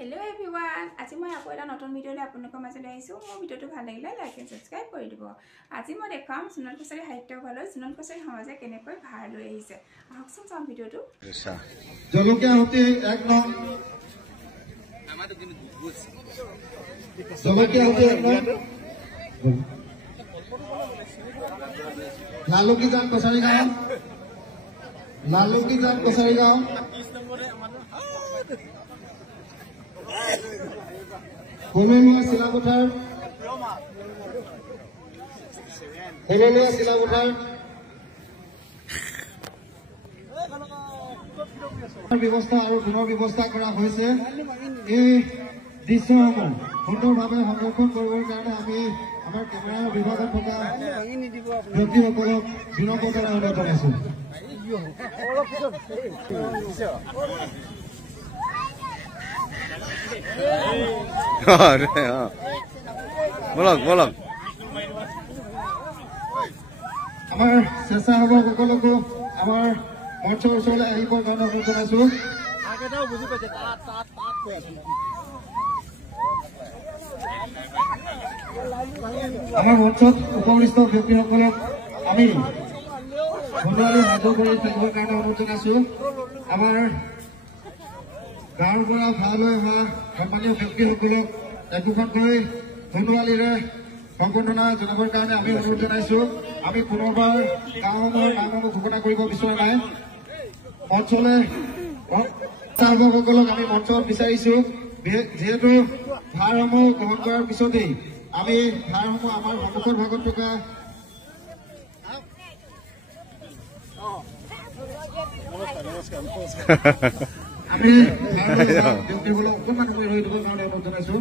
Hello everyone, আজি মই আকৌ এটা নতুন ভিডিঅ'লৈ আপোনালোকৰ মাজলৈ আহিছো। মোৰ ভিডিঅ'টো ভাল লাগিলে লাইক এণ্ড সাবস্ক্ৰাইব কৰি দিব। আজি মই দেখাম সোণাল কছাৰী সাহিত্য ভালৰ সোণাল কছাৰী সমাজে কেনেকৈ ভাৰ লৈ আহিছে। আহকচোন চাম ভিডিঅ'টো। জলকীয়া হতে এক নং আমাটো কিন্তু বুঝ জলকীয়া হতে এক নং লালুকি জান কছাৰী গাঁও হলুৱা শিলাপথাৰ ব্যৱস্থা আৰু পুনৰ ব্যৱস্থা কৰা হৈছে। এই দৃশ্যসমূহ সুন্দৰভাৱে সংৰক্ষণ কৰিবৰ কাৰণে আমি আমাৰ কেমেৰা বিভাগত থকা ব্যক্তিসকলক বিনম্ৰতাৰে অনুৰোধ জনাইছো। বলক আমাৰ স্বেচ্ছাসেৱকসকলকো আমাৰ মঞ্চৰ ওচৰলৈ আহিবৰ কাৰণে অনুৰোধ জনাইছো। আমাৰ মঞ্চত উপবিষ্ট ব্যক্তিসকলক আমি বন্ধুৱালী সাজু কৰি থাকিবৰ কাৰণে অনুৰোধ জনাইছো। আমাৰ গাঁৱৰ পৰা ভাৰলৈ অহা সন্মানীয় ব্যক্তিসকলক একোখনকৈ বন্ধুৱালীৰে সম্বৰ্ধনা জনাবৰ কাৰণে আমি অনুৰোধ জনাইছো। আমি পুনৰবাৰ গাঁৱৰ নামসমূহ ঘোষণা কৰিব বিচৰা নাই। মঞ্চলৈ স্বেচ্ছাসেৱকসকলক আমি মঞ্চত বিচাৰিছো। যিহেতু ভাৰসমূহ গ্ৰহণ কৰাৰ পিছতেই আমি ভাৰসমূহ আমাৰ সন্মুখৰ ভাগত থকা আমি ব্যক্তিসকলক অকণমান সময় ৰৈ দিবৰ কাৰণে অনুৰোধ জনাইছো।